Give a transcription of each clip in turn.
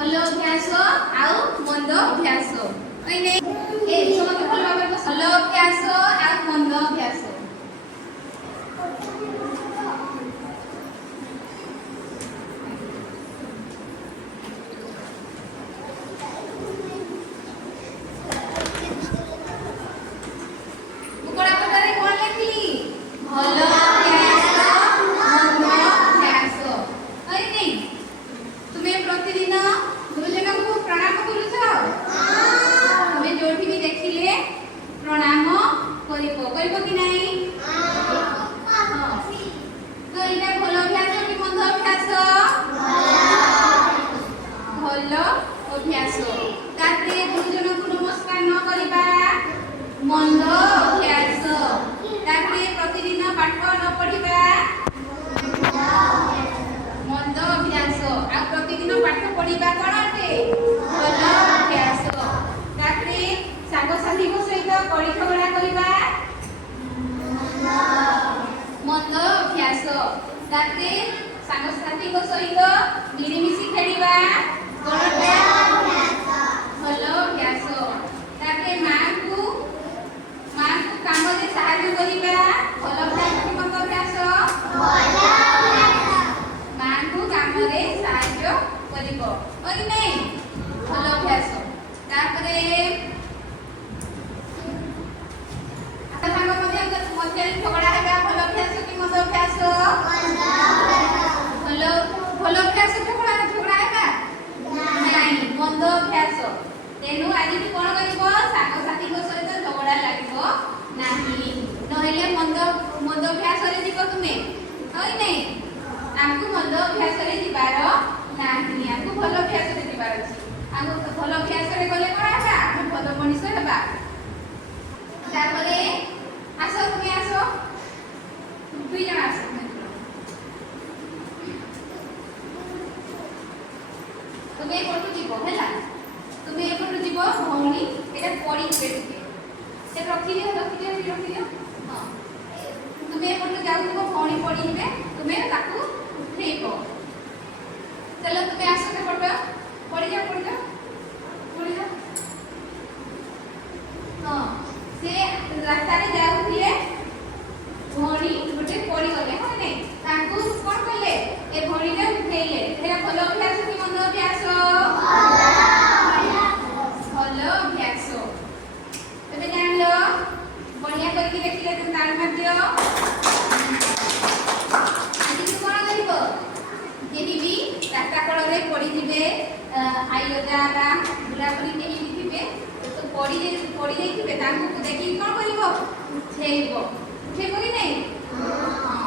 ଭଲ ଅଭ୍ୟାସ ଆଉ ମନ୍ଦ ଅଭ୍ୟାସ କହିଲେ ଏ ସମସ୍ତେ ଭଲ ଭାବରେ ଭଲ ଅଭ୍ୟାସ ଆଉ ମନ୍ଦ ଅଭ୍ୟାସ सहित मिलिमिशि खेलिबा भल अभ्यास माँ को काम में साहाय्य करिबा भल अभ्यास कि मन्द अभ्यास माँ को काम में साहाय्य करिबो ओइ नै भल अभ्यास झगड़ा हेबा भल अभ्यास कि मन्द अभ्यास भल अभ्यास झगड़ा हेबा नहीं मन्द अभ्यास तेनु आज कोन करिवो साग साथी को सहित झगड़ा लागिवो नाही नहेले मन्द अभ्यास रे जीव तुमे होय नै आंकु मन्द अभ्यास रे जीवार नाही आंकु भल अभ्यास रे जीवार अछि आंकु भल अभ्यास रे गले कोन हेबा हम भल मनुष्य हेबा तापरे आसो तुमे आसो दुई जण आसो तुमे एपटू जीव हैला तुमे एपटू जीव भौणी एटा पड़ी बेटिके से रखी दियो हां तुमे एपटू जाउथबो भौणी पड़ी हेबे तुमे ताकू उठेइबो चलो तुमे आसो एपट पड़ी जा हां से रास्ता रे जाउथिले भौणी गोटे पड़ी गले हो नै ताकू कोन कले ए भौणी रे उठेइले हेरा भल अभ्यास कि मन्द अभ्यास भल अभ्यास तबे जानलो बढ़िया करके देखिले तुम ताल मारदियो आदि तू कोन करिवो जेही भी रास्ता कळ रे पड़ी जिवे आइलो दादा बुला करी केही भी थिबे तो पड़ी जाइथिबे तांकू देखि कोन करिवो उठेइबो उठेइबो कि नै हां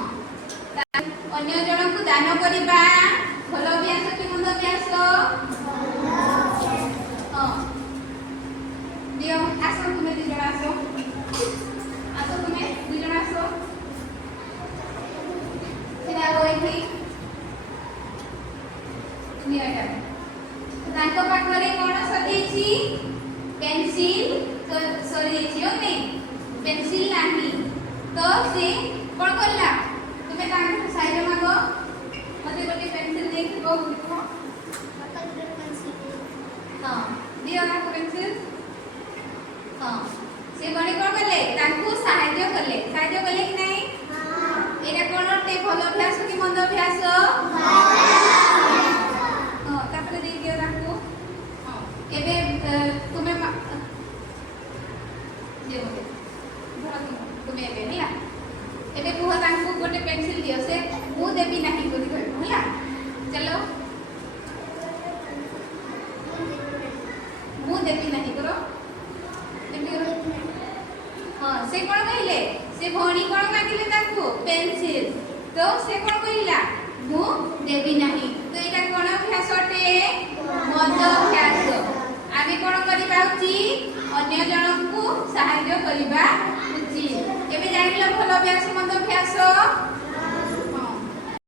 अन्य जन को दान करिबा भल अभ्यास कि मन्द अभ्यास हां दियो आसो तुमे दी जण आसो तुमे दी जण आसो सेना गोइथि तुमे आटा तांको पाखरे कोन सजेछि पेंसिल तो सजेछि ओ नै पेंसिल नाही तो से कोन करला तुमे तांको साइड मागो मते गोटे पेंसिल देखिबो लिखो हां दियो ना पेंसिल हां से गणी कोन करले तांको सहाय्य करले कि नहीं हां एटा कोन ते भल अभ्यास कि मन्द अभ्यास हां तापरे दे दियो तांको हां एबे तुमे दियो तुमे एबे हैला एबे कुह तांको गोटे पेंसिल दियो से मु देबी नाही बोली कहबो हैला चलो मु देबी नाही करो हां से कोन कहिले से भौणी कोन मागिले तांको पेंसिल तो से कोन कहिला मु देबी नाही तो एटा कोन अभ्यास अटे मन्द अभ्यास आमे कोन करिबा उचित अन्य जनकू सहाय्य करिबा उचित एबे जानिलो भल अभ्यास मन्द अभ्यास